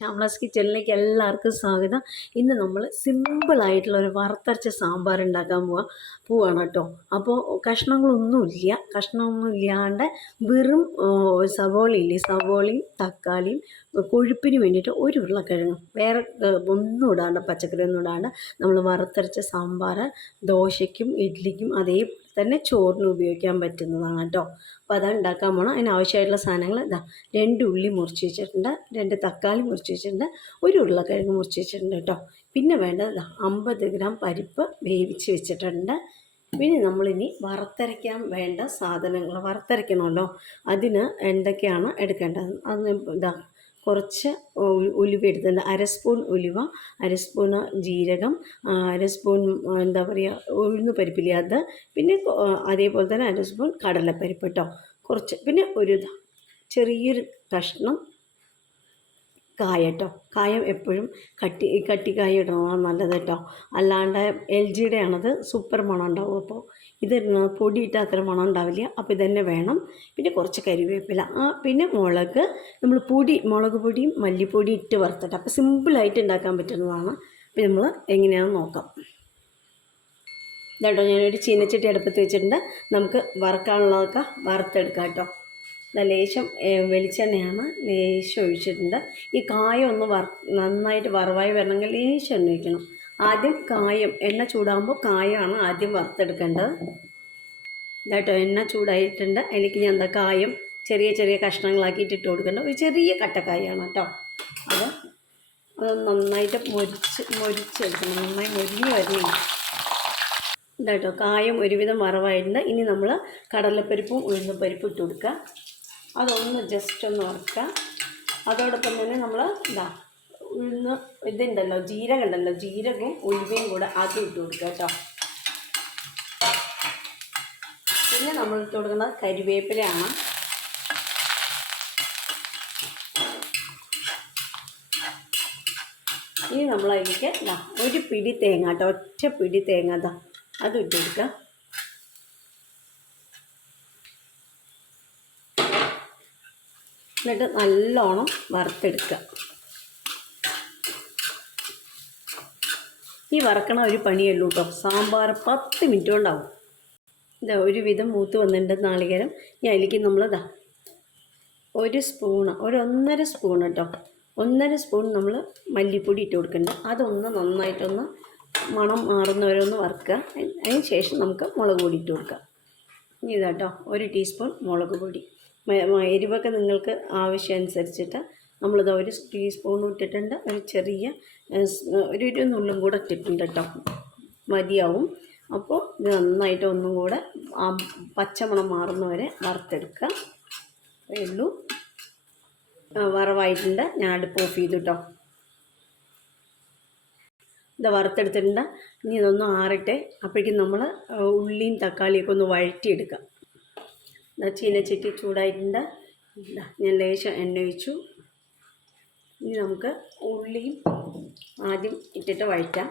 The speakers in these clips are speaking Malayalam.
ശ്യാമളാസ് കിച്ചണിലേക്ക് എല്ലാവർക്കും സ്വാഗതം. ഇന്ന് നമ്മൾ സിമ്പിളായിട്ടുള്ള ഒരു വറുത്തരച്ച സാമ്പാർ ഉണ്ടാക്കാൻ പോവാ പോവാണ് കേട്ടോ. അപ്പോൾ കഷ്ണങ്ങളൊന്നുമില്ല. കഷ്ണമൊന്നും ഇല്ലാണ്ട് വെറും സവോളയില്ലേ? സവോളയും തക്കാളിയും കൊഴുപ്പിന് വേണ്ടിയിട്ട് ഒരു ഉരുളക്കിഴങ്ങ്. വേറെ ഒന്നും ഇടാണ്ട് പച്ചക്കറി ഒന്നും ഇടാണ്ട് നമ്മൾ വറുത്തരച്ച സാമ്പാർ ദോശയ്ക്കും ഇഡ്ഡലിക്കും അതേ തന്നെ ചോറിന് ഉപയോഗിക്കാൻ പറ്റുന്നതാണ് കേട്ടോ. അപ്പോൾ അത് ഉണ്ടാക്കാൻ പോകണം അതിനാവശ്യമായിട്ടുള്ള സാധനങ്ങൾ ഇതാ രണ്ട് ഉള്ളി മുറിച്ച് വെച്ചിട്ടുണ്ട് രണ്ട് തക്കാളി മുറിച്ച് വെച്ചിട്ടുണ്ട് ഒരു ഉരുളക്കിഴങ്ങ് മുറിച്ച് വെച്ചിട്ടുണ്ട് കേട്ടോ. പിന്നെ വേണ്ടത് അമ്പത് ഗ്രാം പരിപ്പ് വേവിച്ച് വെച്ചിട്ടുണ്ട്. പിന്നെ നമ്മളിനി വറുത്തരയ്ക്കാൻ വേണ്ട സാധനങ്ങൾ വറുത്തരയ്ക്കണമല്ലോ. അതിന് എന്തൊക്കെയാണ് എടുക്കേണ്ടത്? അത് ഇതാ കുറച്ച് ഉലുവ എടുത്തിട്ടുണ്ട്. അര സ്പൂൺ ഉലുവ അര സ്പൂൺ ജീരകം അര സ്പൂൺ എന്താ പറയുക ഉഴുന്ന് പരിപ്പില്ലേ അത്. പിന്നെ അതേപോലെ തന്നെ അര സ്പൂൺ കടലപ്പരിപ്പ് കേട്ടോ. കുറച്ച് പിന്നെ ഒരു ചെറിയൊരു കഷ്ണം കായ കേട്ടോ കായം എപ്പോഴും കട്ടി കട്ടിക്കായ ഇടണം നല്ലത് കേട്ടോ അല്ലാണ്ട് എൽ ജിയുടെ ആണത് സൂപ്പർ മണം ഉണ്ടാവും. അപ്പോൾ ഇത് പൊടിയിട്ട് അത്ര മണം ഉണ്ടാവില്ല. അപ്പോൾ ഇതന്നെ വേണം. പിന്നെ കുറച്ച് കരിവേപ്പില. ആ പിന്നെ മുളക്. നമ്മൾ പൊടി മുളക് പൊടിയും മല്ലിപ്പൊടി ഇട്ട് വറുത്തിട്ട് അപ്പോൾ സിമ്പിളായിട്ട് ഉണ്ടാക്കാൻ പറ്റുന്നതാണ്. അപ്പോൾ നമ്മൾ എങ്ങനെയാണെന്ന് നോക്കാം. ഇതാട്ടോ ഞാനൊരു ചീനച്ചട്ടി അടുപ്പത്ത് വെച്ചിട്ടുണ്ട്. നമുക്ക് വറുക്കാനുള്ളതൊക്കെ വറുത്തെടുക്കാം കേട്ടോ ലേശം വെളിച്ചെണ്ണയാണ് ലേശം ഒഴിച്ചിട്ടുണ്ട്. ഈ കായം ഒന്ന് നന്നായിട്ട് വറവായി വരണമെങ്കിൽ ലേശം എണ്ണ ഒഴിക്കണം. ആദ്യം കായം എണ്ണ ചൂടാകുമ്പോൾ കായമാണ് ആദ്യം വറുത്തെടുക്കേണ്ടത്. ഇതായിട്ടോ എണ്ണ ചൂടായിട്ടുണ്ട്. എനിക്ക് ഞാൻ എന്താ കായം ചെറിയ ചെറിയ കഷ്ണങ്ങളാക്കിയിട്ട് ഇട്ട് കൊടുക്കേണ്ട. ഒരു ചെറിയ കട്ടക്കായാണ് കേട്ടോ. അത് അത് നന്നായിട്ട് മൊരിച്ച് മൊരിച്ചെടുക്കണം. നന്നായി മൊരിഞ്ഞ് വരണം ഇതായിട്ടോ കായം ഒരുവിധം വറവായിട്ടുണ്ട്. ഇനി നമ്മൾ കടലപ്പരിപ്പും ഉഴുന്നപ്പരിപ്പും ഇട്ട് കൊടുക്കുക. അതൊന്ന് ജസ്റ്റ് ഒന്ന് വറുക്കുക. അതോടൊപ്പം തന്നെ നമ്മൾ ഇതാ ഉഴുന്ന് ഇതുണ്ടല്ലോ ജീരകം ഉണ്ടല്ലോ ജീരകവും ഉലുവയും കൂടെ ആദ്യം ഇട്ട് കൊടുക്കുക കേട്ടോ. പിന്നെ നമ്മൾ ഇട്ട് കൊടുക്കുന്നത് കരിവേപ്പിലയാണ്. ഇനി ഇതാ ഒരു പിടി തേങ്ങ കേട്ടോ ഒറ്റ പിടി തേങ്ങ അതാ അത് ഇട്ട് കൊടുക്കുക. എന്നിട്ട് നല്ലോണം വറുത്തെടുക്കുക. ഈ വറക്കണ ഒരു പണിയേ കേട്ടോ സാമ്പാർ പത്ത് മിനിറ്റ് കൊണ്ടാവും. ഇതാ ഒരുവിധം മൂത്ത് വന്നിട്ടുണ്ട് നാളികേരം. ഈ അതിലേക്ക് നമ്മളിതാ ഒരു സ്പൂണ് ഒരു ഒന്നര സ്പൂൺ കേട്ടോ ഒന്നര സ്പൂൺ നമ്മൾ മല്ലിപ്പൊടി ഇട്ട് കൊടുക്കുന്നുണ്ട് അതൊന്ന് നന്നായിട്ടൊന്ന് മണം മാറുന്നവരൊന്ന് വറുക്കുക. അതിന് ശേഷം നമുക്ക് മുളക് പൊടി ഇട്ട് കൊടുക്കാം. ഇതാട്ടോ ഒരു ടീസ്പൂൺ മുളക് പൊടി. എരിവൊക്കെ നിങ്ങൾക്ക് ആവശ്യമനുസരിച്ചിട്ട് നമ്മളിത് ഒരു ടീസ്പൂൺ ഇട്ടിട്ടുണ്ട്. ഒരു ചെറിയ ഒരു ഒരു നുള്ളും കൂടെ ഇട്ടിട്ടുണ്ട് കേട്ടോ മതിയാവും. അപ്പോൾ ഇത് നന്നായിട്ട് ഒന്നും കൂടെ ആ പച്ചമണം മാറുന്നവരെ വറുത്തെടുക്കുക. ഉള്ളൂ. വറവായിട്ടുണ്ട്. ഞാൻ അടുപ്പ് ഓഫ് ചെയ്തു കേട്ടോ ഇത് വറുത്തെടുത്തിട്ടുണ്ട്. ഇനി ഇതൊന്ന് ആറട്ടെ. അപ്പോഴേക്കും നമ്മൾ ഉള്ളിയും തക്കാളിയൊക്കെ ഒന്ന് വഴറ്റിയെടുക്കാം ചീനച്ചട്ടി ചൂടായിട്ടുണ്ട്. ഞാൻ ലേശം എണ്ണ ഒഴിച്ചു. ഇനി നമുക്ക് ഉള്ളിയും ആദ്യം ഇട്ടിട്ട് വഴറ്റാം.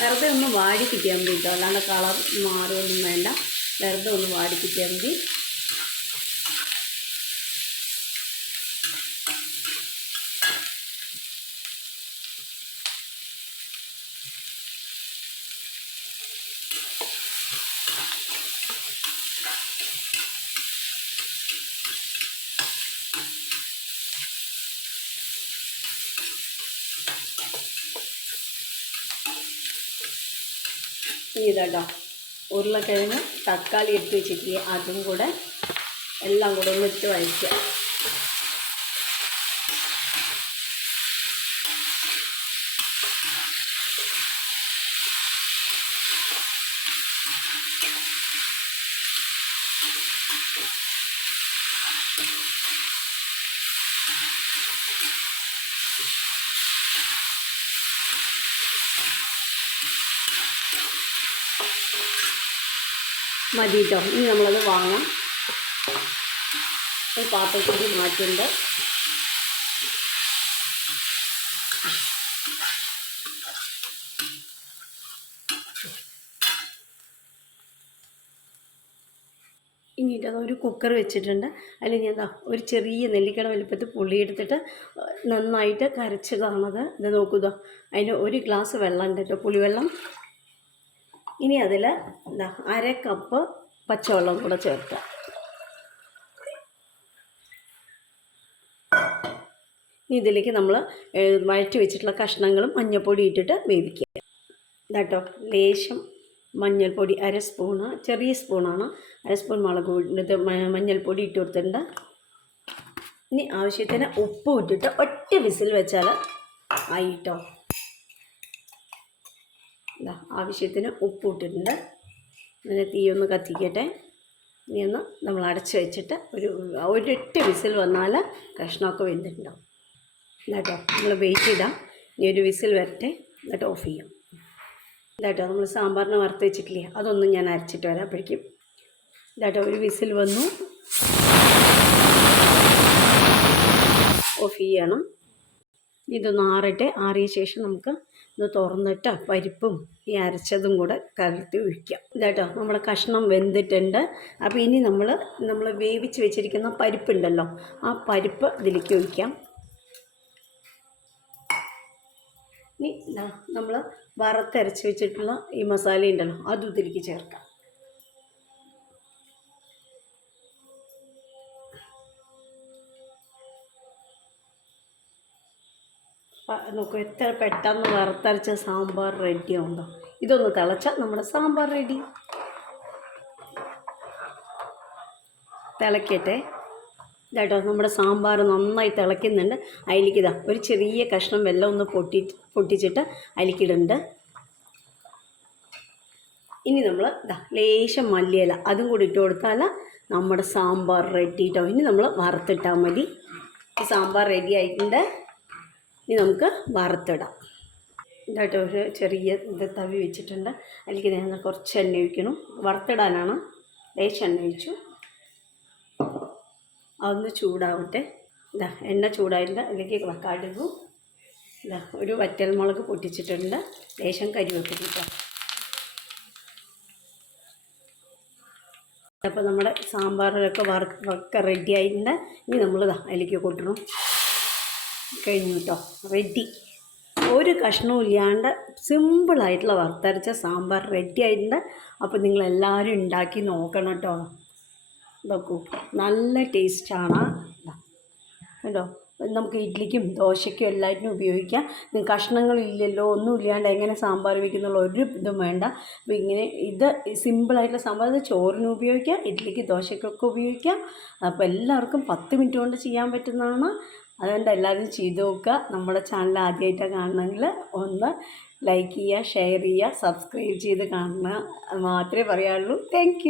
വെറുതെ ഒന്ന് വാടി കിട്ടിയാൽ മതി കേട്ടോ. അല്ലാണ്ട് കളർ മാറുമൊന്നും വേണ്ട. വെറുതെ ഒന്ന് വാടി കിട്ടിയാൽ മതി ഇതാട്ടോ ഉരുളക്കിഴങ്ങ് തക്കാളി എടുത്ത് വെച്ചിട്ട് അതും കൂടെ എല്ലാം കൂടെ ഒന്ന് ഇട്ട് വഴിക്കുക മതി കേട്ടോ ഇനി നമ്മളത് വാങ്ങാം. ഈ പാത്രത്തിൽ ഇനി ഇതാ ഒരു കുക്കർ വെച്ചിട്ടുണ്ട്. അതിൽ ഇനി ദാ ഒരു ചെറിയ നെല്ലിക്കട വലിപ്പത്തിൽ പുളി എടുത്തിട്ട് നന്നായിട്ട് കരച്ചതാണത് ഇത് നോക്കുക അതിന് ഒരു ഗ്ലാസ് വെള്ളം ഉണ്ട് കേട്ടോ പുളിവെള്ളം ഇനി അതിൽ എന്താ അര കപ്പ് പച്ചവെള്ളം കൂടെ ചേർക്കുക. ഇതിലേക്ക് നമ്മൾ വഴറ്റി വെച്ചിട്ടുള്ള കഷ്ണങ്ങളും മഞ്ഞൾപ്പൊടി ഇട്ടിട്ട് വേവിക്കുക. ഇതാട്ടോ ലേശം മഞ്ഞൾപ്പൊടി അര സ്പൂണ് ചെറിയ സ്പൂണാണ്. അര സ്പൂൺ മുളക് ഇത് മഞ്ഞൾപ്പൊടി ഇട്ട് കൊടുത്തിട്ടുണ്ട്. ഇനി ആവശ്യത്തിന് ഉപ്പ് ഇട്ടിട്ട് ഒറ്റ വിസിൽ വെച്ചാൽ ആയിട്ടോ ആവശ്യത്തിന് ഉപ്പ് ഇട്ടിട്ടുണ്ട് അങ്ങനെ തീ ഒന്ന് കത്തിക്കട്ടെ. ഇനി ഒന്ന് നമ്മൾ അടച്ച് വെച്ചിട്ട് ഒരു ഒരൊറ്റ വിസിൽ വന്നാൽ കഷ്ണമൊക്കെ വെന്തിട്ടുണ്ടാവും. ഇതാട്ടോ നമ്മൾ വെയിറ്റ് ചെയ്താൽ ഇനി ഒരു വിസിൽ വരട്ടെ. എന്നിട്ട് ഓഫ് ചെയ്യാം. ഇതാട്ടോ നമ്മൾ സാമ്പാറിന് വറുത്ത് വെച്ചിട്ടില്ലേ അതൊന്നും ഞാൻ അരച്ചിട്ട് വരാം അപ്പോഴേക്കും. ഇതാട്ടോ ഒരു വിസിൽ വന്നു. ഓഫ് ചെയ്യണം. ഇതൊന്ന് ആറട്ടെ. ആറിയ ശേഷം നമുക്ക് ഇത് തുറന്നിട്ട് പരിപ്പും ഈ അരച്ചതും കൂടെ കലർത്തി ഒഴിക്കാം. ഇതായിട്ടോ നമ്മൾ കഷ്ണം വെന്തിട്ടുണ്ട്. അപ്പോൾ ഇനി നമ്മൾ നമ്മൾ വേവിച്ച് വെച്ചിരിക്കുന്ന പരിപ്പുണ്ടല്ലോ ആ പരിപ്പ് ഇതിലേക്ക് ഒഴിക്കാം. ഇനി നമ്മൾ വറുത്തരച്ച് വെച്ചിട്ടുള്ള ഈ മസാല ഉണ്ടല്ലോ അതും ഇതിലേക്ക് ചേർക്കാം. നോക്കൂ എത്ര പെട്ടെന്ന് വറുത്തരച്ച സാമ്പാർ റെഡി ആവുണ്ടോ ഇതൊന്ന് തിളച്ചാൽ നമ്മുടെ സാമ്പാർ റെഡി തിളക്കട്ടെ. ഇതായിട്ടോ നമ്മുടെ സാമ്പാർ നന്നായി തിളയ്ക്കുന്നുണ്ട്. അതിലേക്ക് ഇതാ ഒരു ചെറിയ കഷ്ണം വെള്ളം ഒന്ന് പൊട്ടി പൊട്ടിച്ചിട്ട് അലിക്കിടുന്നുണ്ട് ഇനി നമ്മൾ ഇതാ ലേശം മല്ലിയില അതും കൂടി ഇട്ട് കൊടുത്താൽ നമ്മുടെ സാമ്പാർ റെഡി കേട്ടോ ഇനി നമ്മൾ വറുത്തിട്ടാൽ മതി. സാമ്പാർ റെഡി ആയിട്ടുണ്ട്. ഇനി നമുക്ക് വറുത്തിടാം. ഇതായിട്ട് ഒരു ചെറിയ ഇത് തവി വെച്ചിട്ടുണ്ട്. അതിലേക്ക് ഞാൻ കുറച്ച് എണ്ണ ഒഴിക്കണം. വറുത്തിടാനാണ്. ലേശം എണ്ണ ഒഴിച്ചു. അതൊന്ന് ചൂടാവട്ടെ. ഇതാ എണ്ണ ചൂടായിട്ടുണ്ട് അതിലേക്ക് കടുകും. ഇതാ ഒരു വറ്റൽ മുളക് പൊട്ടിച്ചിട്ടുണ്ട്. ലേശം കരിവേപ്പിലിട്ടോ അപ്പോൾ നമ്മുടെ സാമ്പാറിലൊക്കെ വർക്ക് ഒക്കെ റെഡി ആയിട്ടുണ്ട്. ഇനി നമ്മളിതാ അതിലേക്ക് കൊട്ടണം. കഴിഞ്ഞു കേട്ടോ റെഡി ഒരു കഷ്ണവും ഇല്ലാണ്ട് സിമ്പിളായിട്ടുള്ള വറുത്തരച്ച സാമ്പാർ റെഡി ആയിട്ടുണ്ട്. അപ്പോൾ നിങ്ങളെല്ലാവരും ഉണ്ടാക്കി നോക്കണം കേട്ടോ നോക്കൂ. നല്ല ടേസ്റ്റാണ് കേട്ടോ നമുക്ക് ഇഡ്ഡലിക്കും ദോശയ്ക്കും എല്ലാറ്റിനും ഉപയോഗിക്കാം. നിങ്ങൾക്ക് കഷ്ണങ്ങളില്ലല്ലോ ഒന്നും ഇല്ലാണ്ട് എങ്ങനെ സാമ്പാർ വയ്ക്കുന്നുള്ള ഒരു ഇതും വേണ്ട. അപ്പോൾ ഇങ്ങനെ ഇത് സിമ്പിളായിട്ടുള്ള സാമ്പാർ ഇത് ചോറിന് ഉപയോഗിക്കാം ഇഡ്ഡലിക്ക് ദോശയ്ക്കൊക്കെ ഉപയോഗിക്കാം. അപ്പോൾ എല്ലാവർക്കും പത്ത് മിനിറ്റ് കൊണ്ട് ചെയ്യാൻ പറ്റുന്നതാണ്. അതുകൊണ്ട് എല്ലാവരും ചെയ്ത് നോക്കുക. നമ്മുടെ ചാനൽ ആദ്യമായിട്ടാണ് കാണണമെങ്കിൽ ഒന്ന് ലൈക്ക് ചെയ്യുക ഷെയർ ചെയ്യുക സബ്സ്ക്രൈബ് ചെയ്ത് കാണുക. മാത്രമേ പറയാനുള്ളൂ താങ്ക്